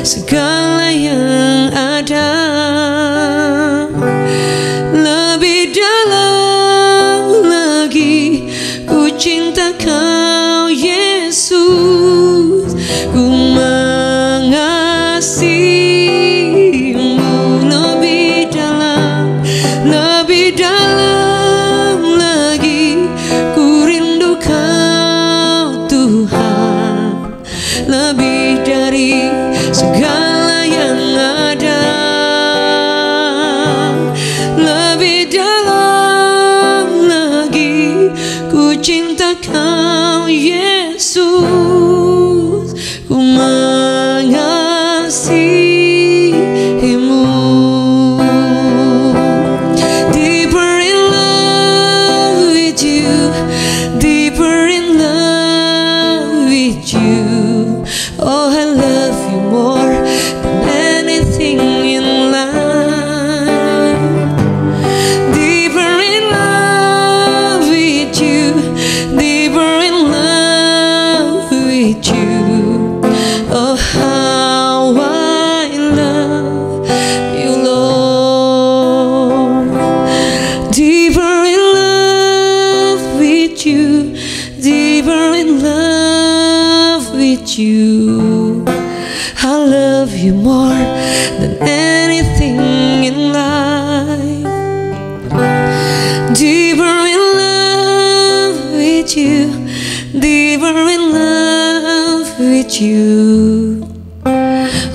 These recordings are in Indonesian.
segala yang ada. Lebih dalam lagi ku cinta Kau Yesus, ku mengasihimu. Lebih dalam lagi ku rindu Kau Tuhan, lebih dari segala yang ada. Lebih dalam lagi ku cinta Kau Yesus, ku mengasihimu. Deeper in love with you, deeper in love with you. Oh, I love you more than anything in life. Deeper in love with you, deeper in love with you. Oh, how I love you, Lord. Deeper in love with you, deeper in love with you. I love you more than anything in life. Deeper in love with you, deeper in love with you.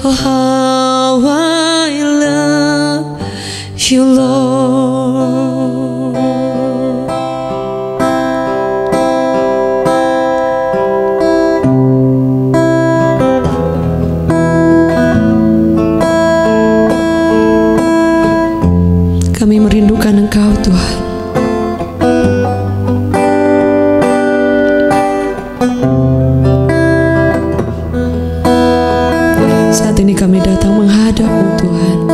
Oh, how I love you, Lord. Kami merindukan Engkau, Tuhan. Saat ini kami datang menghadap-Mu, Tuhan.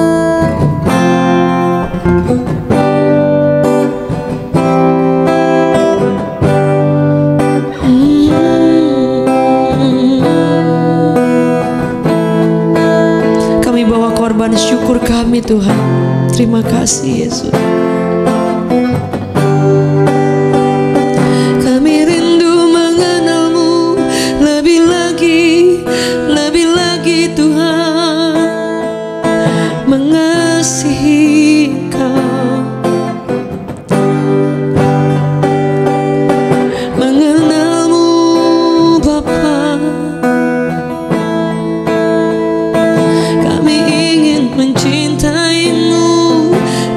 Kami bawa korban syukur kami, Tuhan. Terima kasih, Yesus. Kami rindu mengenal-Mu lebih lagi Tuhan, mengasihi Kau, mengenal-Mu Bapa. Kami ingin mencintai-Mu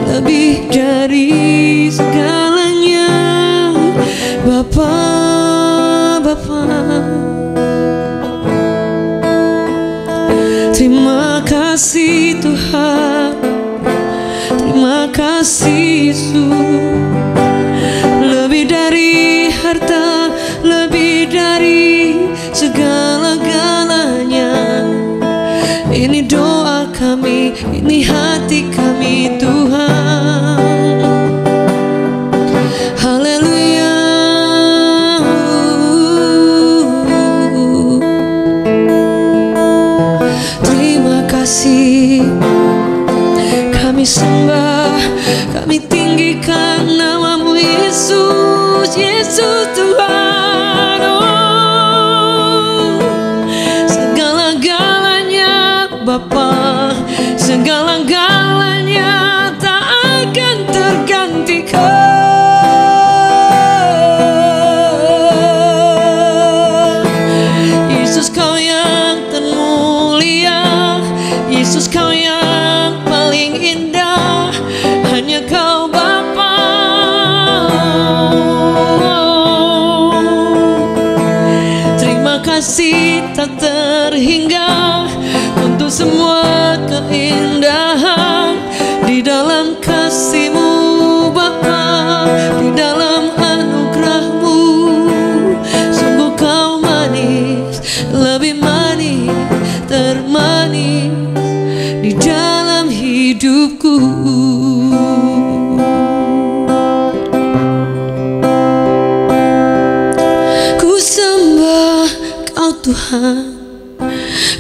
lebih dari segalanya, Bapa. Terima kasih Tuhan, terima kasih Yesus. Lebih dari harta, lebih dari segala-galanya. Ini doa kami, ini hati kami, Tuhan. Haleluya. Terima kasih. Kami sembah, kami tinggikan nama-Mu Yesus, Yesus Tuhan. Oh, segala-galanya Bapa, segala-galanya tak akan tergantikan. Yesus, Kau yang termulia, Yesus, Kau yang paling indah, hanya Kau Bapa. Terima kasih tak terhingga untuk semua keindahan di dalam kasih-Mu Bapa, di dalam anugerah-Mu. Sungguh Kau manis, lebih manis, termanis di dalam hidupku. Ku sembah Kau Tuhan,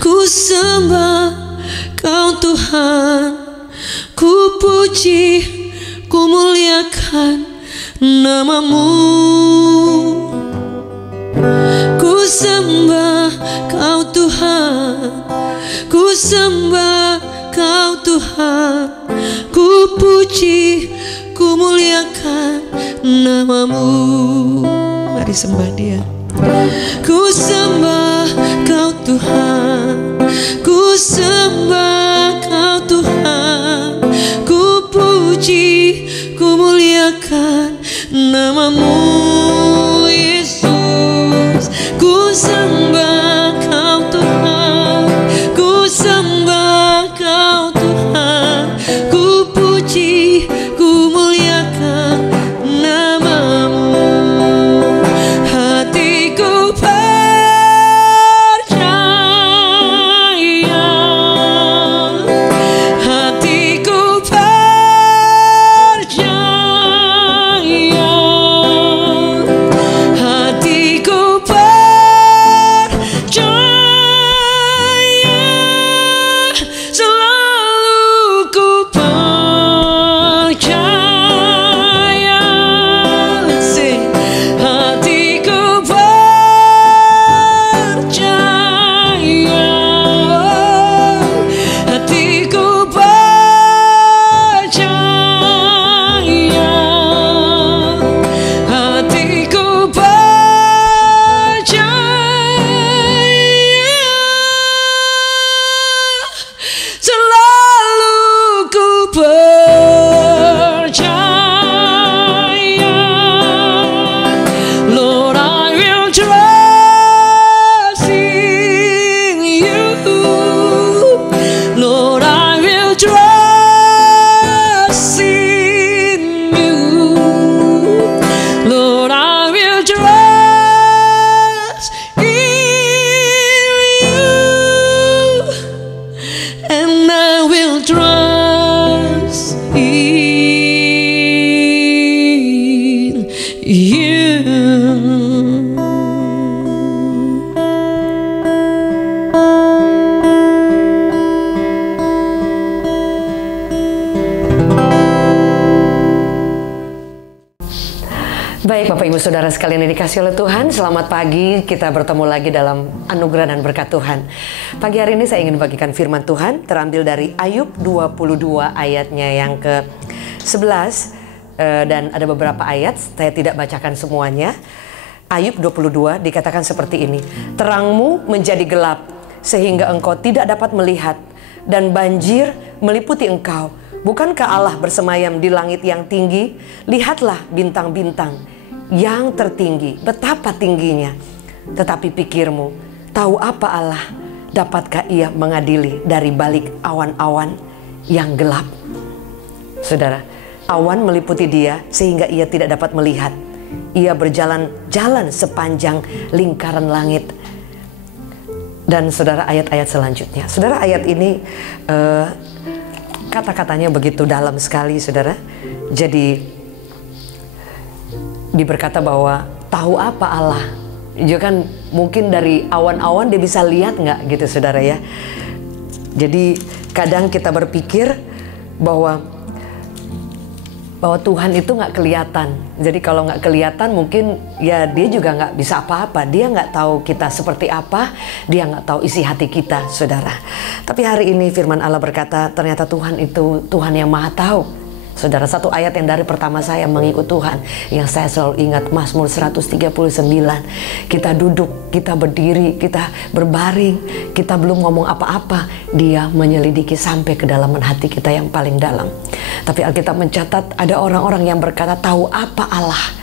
ku sembah Kau Tuhan, ku puji, ku muliakan nama-Mu. Ku sembah Kau Tuhan, ku sembah Kau Tuhan, ku puji, ku muliakan nama-Mu. Mari sembah Dia. Ku sembah Kau Tuhan, ku sembah Kau Tuhan, ku puji, ku muliakan nama-Mu Yesus. Ku sembah Kau Tuhan, ku sembah Kau Tuhan, ku puji, ku muliakan nama-Mu. Hatiku percaya, hatiku percaya, hatiku percaya, selalu ku percaya. Let's sing. Hatiku percaya, hatiku percaya, hatiku percaya, selalu ku percaya. Lord, I will trust in You. Lord, I will trust in You. Lord, I will trust in You. And I will trust in You. Baik Bapak Ibu Saudara sekalian yang dikasihi oleh Tuhan, selamat pagi, kita bertemu lagi dalam anugerah dan berkat Tuhan. Pagi hari ini saya ingin bagikan firman Tuhan terambil dari Ayub 22 ayatnya yang ke-11 dan ada beberapa ayat, saya tidak bacakan semuanya. Ayub 22 dikatakan seperti ini, terangmu menjadi gelap sehingga engkau tidak dapat melihat dan banjir meliputi engkau. Bukankah Allah bersemayam di langit yang tinggi? Lihatlah bintang-bintang yang tertinggi, betapa tingginya. Tetapi pikirmu, tahu apa Allah? Dapatkah Ia mengadili dari balik awan-awan yang gelap? Saudara, awan meliputi dia sehingga ia tidak dapat melihat. Ia berjalan-jalan sepanjang lingkaran langit. Dan saudara, ayat-ayat selanjutnya. Saudara, ayat ini kata-katanya begitu dalam sekali, saudara. Jadi diberkata bahwa tahu apa Allah. Juga kan mungkin dari awan-awan dia bisa lihat nggak gitu, saudara ya. Jadi kadang kita berpikir bahwa Tuhan itu nggak kelihatan. Jadi kalau nggak kelihatan mungkin ya dia juga nggak bisa apa-apa. Dia nggak tahu kita seperti apa. Dia nggak tahu isi hati kita, saudara. Tapi hari ini firman Allah berkata ternyata Tuhan itu Tuhan yang maha tahu. Saudara, satu ayat yang dari pertama saya mengikut Tuhan, yang saya selalu ingat, Mazmur 139. Kita duduk, kita berdiri, kita berbaring, kita belum ngomong apa-apa, Dia menyelidiki sampai ke dalaman hati kita yang paling dalam. Tapi Alkitab mencatat ada orang-orang yang berkata tahu apa Allah.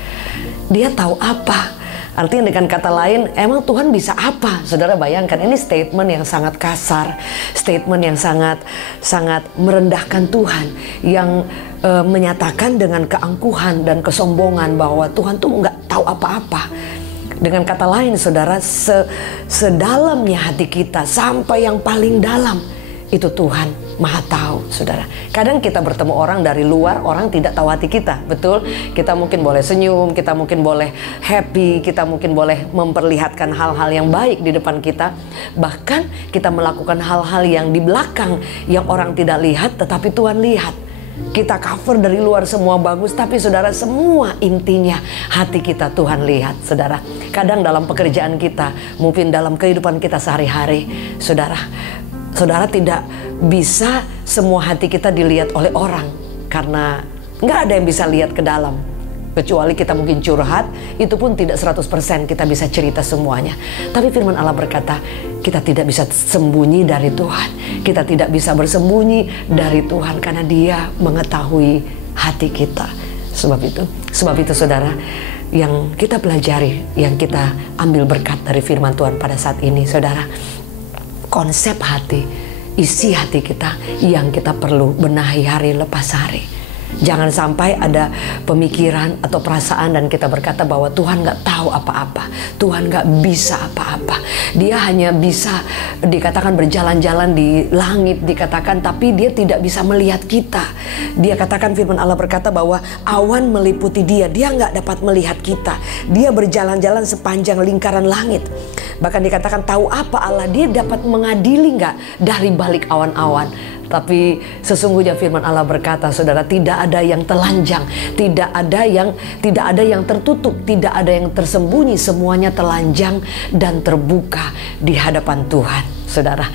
Dia tahu apa. Artinya dengan kata lain, emang Tuhan bisa apa? Saudara bayangkan, ini statement yang sangat kasar, statement yang sangat merendahkan Tuhan, yang menyatakan dengan keangkuhan dan kesombongan bahwa Tuhan tuh nggak tahu apa-apa. Dengan kata lain, saudara, sedalamnya hati kita sampai yang paling dalam itu Tuhan Maha tahu, saudara. Kadang kita bertemu orang dari luar, orang tidak tahu hati kita, betul? Kita mungkin boleh senyum, kita mungkin boleh happy, kita mungkin boleh memperlihatkan hal-hal yang baik di depan kita. Bahkan kita melakukan hal-hal yang di belakang yang orang tidak lihat, tetapi Tuhan lihat. Kita cover dari luar semua bagus, tapi saudara, semua intinya hati kita Tuhan lihat, saudara. Kadang dalam pekerjaan kita, mungkin dalam kehidupan kita sehari-hari, saudara tidak bisa semua hati kita dilihat oleh orang, karena nggak ada yang bisa lihat ke dalam. Kecuali kita mungkin curhat, itu pun tidak 100% kita bisa cerita semuanya. Tapi firman Allah berkata, kita tidak bisa sembunyi dari Tuhan. Kita tidak bisa bersembunyi dari Tuhan, karena Dia mengetahui hati kita. Sebab itu saudara, yang kita pelajari, yang kita ambil berkat dari firman Tuhan pada saat ini, saudara, konsep hati, isi hati kita yang kita perlu benahi hari lepas hari. Jangan sampai ada pemikiran atau perasaan dan kita berkata bahwa Tuhan nggak tahu apa-apa, Tuhan nggak bisa apa-apa. Dia hanya bisa dikatakan berjalan-jalan di langit, dikatakan, tapi Dia tidak bisa melihat kita. Dia katakan, firman Allah berkata bahwa awan meliputi Dia, Dia nggak dapat melihat kita. Dia berjalan-jalan sepanjang lingkaran langit. Bahkan dikatakan, tahu apa Allah, Dia dapat mengadili nggak dari balik awan-awan. Tapi sesungguhnya firman Allah berkata, saudara, tidak ada yang telanjang, tidak ada yang tertutup, tidak ada yang tersembunyi, semuanya telanjang dan terbuka di hadapan Tuhan, saudara.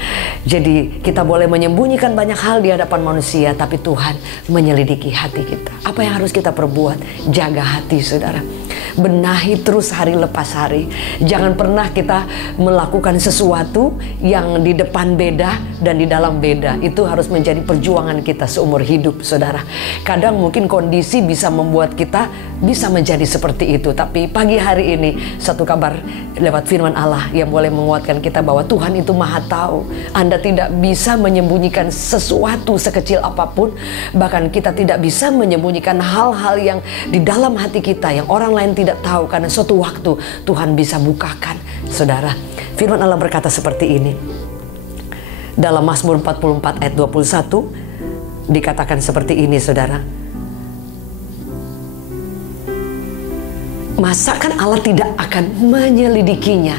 Jadi kita boleh menyembunyikan banyak hal di hadapan manusia, tapi Tuhan menyelidiki hati kita. Apa yang harus kita perbuat? Jaga hati, saudara. Benahi terus hari lepas hari. Jangan pernah kita melakukan sesuatu yang di depan beda dan di dalam beda. Itu harus menjadi perjuangan kita seumur hidup, saudara. Kadang mungkin kondisi bisa membuat kita bisa menjadi seperti itu. Tapi pagi hari ini satu kabar lewat firman Allah yang boleh menguatkan kita bahwa Tuhan itu Maha tahu. Anda tidak bisa menyembunyikan sesuatu sekecil apapun. Bahkan kita tidak bisa menyembunyikan hal-hal yang di dalam hati kita yang orang lain tidak tahu, karena suatu waktu Tuhan bisa bukakan, saudara. Firman Allah berkata seperti ini dalam Mazmur 44 ayat 21, dikatakan seperti ini, saudara. Masakan Allah tidak akan menyelidikinya,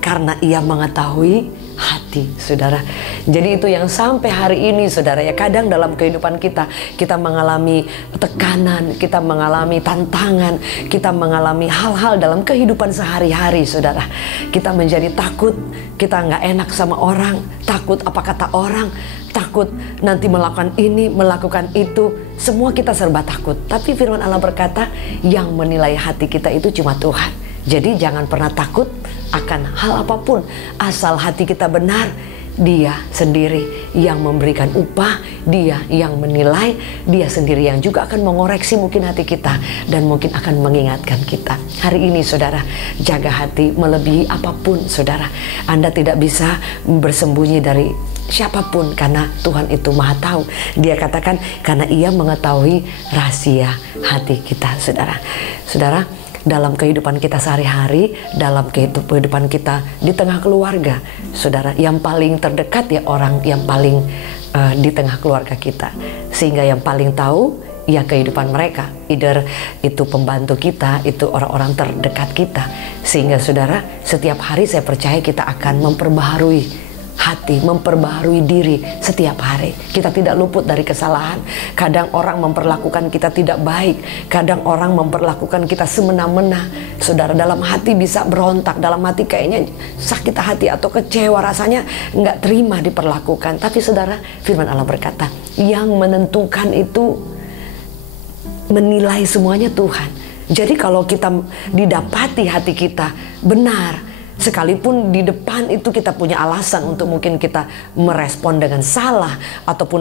karena Ia mengetahui hati, saudara. Jadi itu yang sampai hari ini, saudara, ya, kadang dalam kehidupan kita mengalami tekanan, kita mengalami tantangan, kita mengalami hal-hal dalam kehidupan sehari-hari, saudara. Kita menjadi takut, kita nggak enak sama orang, takut apa kata orang, takut nanti melakukan ini, melakukan itu, semua kita serba takut. Tapi firman Allah berkata, yang menilai hati kita itu cuma Tuhan. Jadi jangan pernah takut akan hal apapun, asal hati kita benar. Dia sendiri yang memberikan upah, Dia yang menilai, Dia sendiri yang juga akan mengoreksi mungkin hati kita dan mungkin akan mengingatkan kita. Hari ini, saudara, jaga hati melebihi apapun, saudara. Anda tidak bisa bersembunyi dari siapapun, karena Tuhan itu Maha tahu. Dia katakan, karena Ia mengetahui rahasia hati kita, saudara. Saudara, dalam kehidupan kita sehari-hari, dalam kehidupan kita di tengah keluarga, saudara, yang paling terdekat ya orang yang paling di tengah keluarga kita, sehingga yang paling tahu ya kehidupan mereka, either itu pembantu kita, itu orang-orang terdekat kita, sehingga saudara, setiap hari saya percaya kita akan memperbaharui hati, memperbaharui diri setiap hari. Kita tidak luput dari kesalahan. Kadang orang memperlakukan kita tidak baik, kadang orang memperlakukan kita semena-mena, saudara. Dalam hati bisa berontak, dalam hati kayaknya sakit hati atau kecewa, rasanya nggak terima diperlakukan. Tapi saudara, firman Allah berkata, yang menentukan itu, menilai semuanya Tuhan. Jadi kalau kita didapati hati kita benar, sekalipun di depan itu kita punya alasan untuk mungkin kita merespon dengan salah ataupun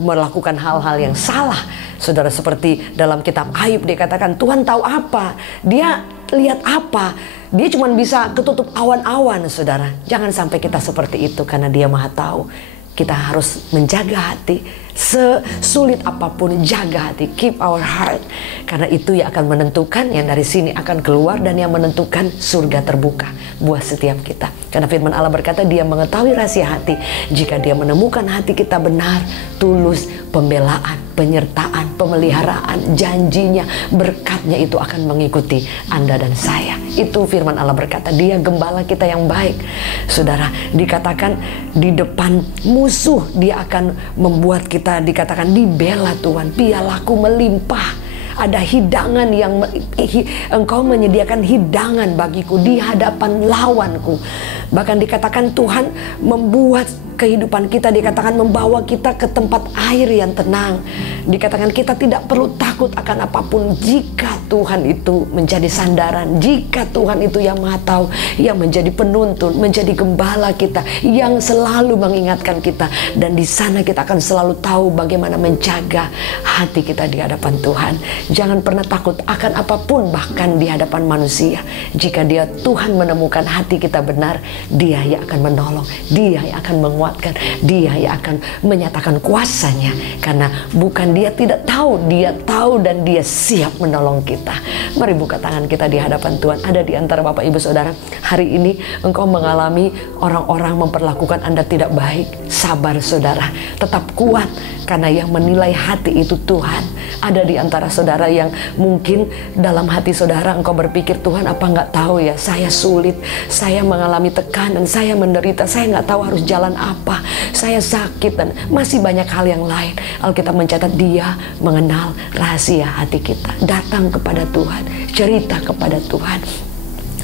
melakukan hal-hal yang salah, saudara, seperti dalam kitab Ayub dikatakan, Tuhan tahu apa, Dia lihat apa, Dia cuma bisa ketutup awan-awan, saudara. Jangan sampai kita seperti itu, karena Dia Maha tahu. kita harus menjaga hati. Sesulit apapun, jaga hati, keep our heart. Karena itu yang akan menentukan, yang dari sini akan keluar, dan yang menentukan surga terbuka buat setiap kita. Karena firman Allah berkata, Dia mengetahui rahasia hati. Jika Dia menemukan hati kita benar, tulus, pembelaan, penyertaan, pemeliharaan, janjinya, berkatnya itu akan mengikuti Anda dan saya. Itu firman Allah berkata, Dia gembala kita yang baik. Saudara, dikatakan di depan musuh Dia akan membuat kita, dikatakan dibela Tuhan, pialaku melimpah. Ada hidangan yang Engkau menyediakan hidangan bagiku di hadapan lawanku. Bahkan dikatakan Tuhan membuat kehidupan kita, dikatakan membawa kita ke tempat air yang tenang. Dikatakan kita tidak perlu takut akan apapun jika Tuhan itu menjadi sandaran, jika Tuhan itu yang Maha Tahu, yang menjadi penuntun, menjadi gembala kita, yang selalu mengingatkan kita. Dan di sana kita akan selalu tahu bagaimana menjaga hati kita di hadapan Tuhan. Jangan pernah takut akan apapun, bahkan di hadapan manusia. Jika Tuhan menemukan hati kita benar, Dia yang akan menolong, Dia yang akan menguatkan, Dia yang akan menyatakan kuasanya. Karena bukan Dia tidak tahu, Dia tahu dan Dia siap menolong kita. Mari buka tangan kita di hadapan Tuhan. Ada di antara Bapak Ibu Saudara, hari ini engkau mengalami orang-orang memperlakukan Anda tidak baik. Sabar saudara, tetap kuat, karena yang menilai hati itu Tuhan. Ada di antara saudara yang mungkin dalam hati saudara engkau berpikir, Tuhan apa nggak tahu ya, saya sulit, saya mengalami tekanan, saya menderita, saya nggak tahu harus jalan apa, saya sakit, dan masih banyak hal yang lain. Alkitab mencatat Dia mengenal rahasia hati kita. Datang kepada Tuhan, cerita kepada Tuhan.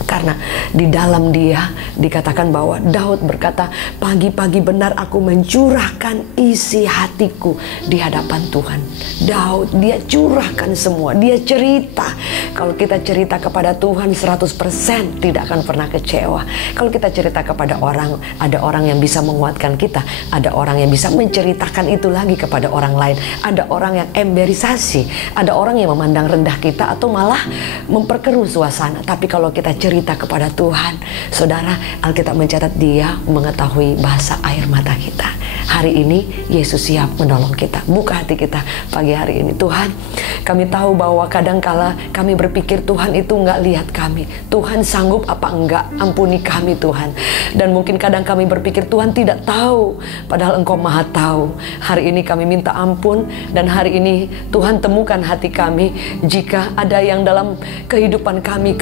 Karena di dalam Dia dikatakan bahwa Daud berkata, pagi-pagi benar aku mencurahkan isi hatiku di hadapan Tuhan. Daud, dia curahkan semua, dia cerita. Kalau kita cerita kepada Tuhan 100% tidak akan pernah kecewa. Kalau kita cerita kepada orang, ada orang yang bisa menguatkan kita, ada orang yang bisa menceritakan itu lagi kepada orang lain, ada orang yang emberisasi, ada orang yang memandang rendah kita atau malah memperkeruh suasana. Tapi kalau kita cerita kepada Tuhan, saudara, Alkitab mencatat Dia mengetahui bahasa air mata kita. Hari ini Yesus siap menolong kita. Buka hati kita pagi hari ini. Tuhan, kami tahu bahwa kadangkala kami berpikir Tuhan itu nggak lihat kami, Tuhan sanggup apa enggak, ampuni kami Tuhan. Dan mungkin kadang kami berpikir Tuhan tidak tahu, padahal Engkau Maha Tahu. Hari ini kami minta ampun, dan hari ini Tuhan temukan hati kami. Jika ada yang dalam kehidupan kami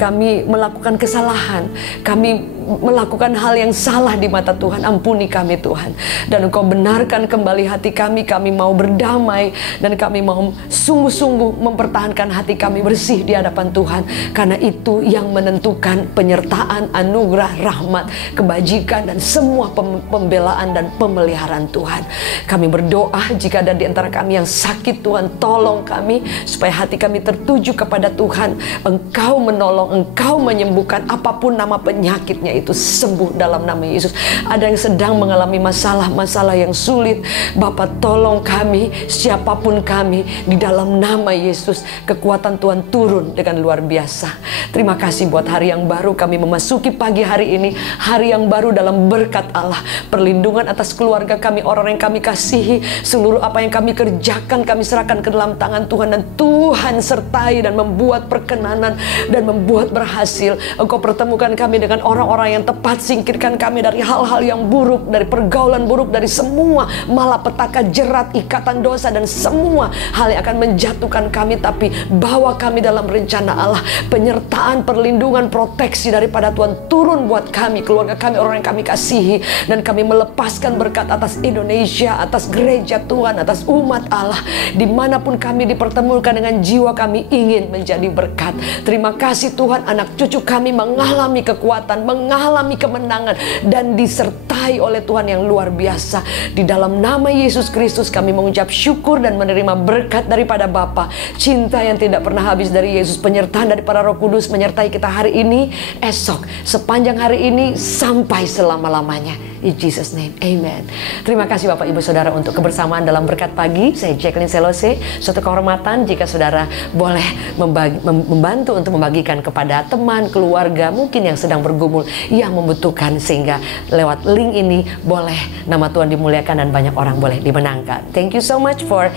melakukan kesalahan, kami melakukan hal yang salah di mata Tuhan, ampuni kami Tuhan. Dan Engkau benarkan kembali hati kami mau berdamai, dan kami mau sungguh-sungguh mempertahankan hati kami bersih di hadapan Tuhan. Karena itu yang menentukan penyertaan, anugerah, rahmat, kebajikan, dan semua pembelaan dan pemeliharaan Tuhan. Kami berdoa jika ada di antara kami yang sakit, Tuhan tolong kami supaya hati kami tertuju kepada Tuhan. Engkau menolong, Engkau menyembuhkan, apapun nama penyakitnya itu sembuh dalam nama Yesus. Ada yang sedang mengalami masalah-masalah yang sulit, Bapak tolong kami, siapapun kami, di dalam nama Yesus kekuatan Tuhan turun dengan luar biasa. Terima kasih buat hari yang baru kami memasuki pagi hari ini, hari yang baru dalam berkat Allah, perlindungan atas keluarga kami, orang yang kami kasihi, seluruh apa yang kami kerjakan kami serahkan ke dalam tangan Tuhan, dan Tuhan sertai dan membuat perkenanan dan membuat berhasil. Engkau pertemukan kami dengan orang-orang yang tepat, singkirkan kami dari hal-hal yang buruk, dari pergaulan buruk, dari semua malapetaka, jerat, ikatan dosa, dan semua hal yang akan menjatuhkan kami. Tapi bawa kami dalam rencana Allah, penyertaan, perlindungan, proteksi daripada Tuhan turun buat kami, keluarga kami, orang yang kami kasihi. Dan kami melepaskan berkat atas Indonesia, atas gereja Tuhan, atas umat Allah. Dimanapun kami dipertemukan dengan jiwa kami ingin menjadi berkat. Terima kasih Tuhan, anak cucu kami mengalami kekuatan, mengalami kemenangan, dan disertai oleh Tuhan yang luar biasa. Di dalam nama Yesus Kristus kami mengucap syukur dan menerima berkat daripada Bapa, cinta yang tidak pernah habis dari Yesus, penyertaan daripada Roh Kudus menyertai kita hari ini, esok, sepanjang hari ini, sampai selama-lamanya. In Jesus name, amen. Terima kasih Bapak Ibu Saudara untuk kebersamaan dalam berkat pagi. Saya Jacqueline Selose. Suatu kehormatan jika saudara boleh membantu untuk membagikan kepada teman, keluarga mungkin yang sedang bergumul yang membutuhkan, sehingga lewat link ini boleh nama Tuhan dimuliakan dan banyak orang boleh dimenangkan. Thank you so much for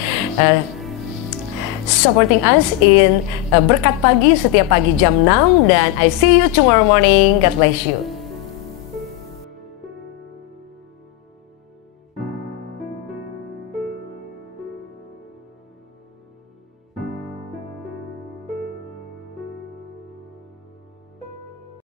supporting us in Berkat Pagi setiap pagi jam 6, dan I see you tomorrow morning. God bless you.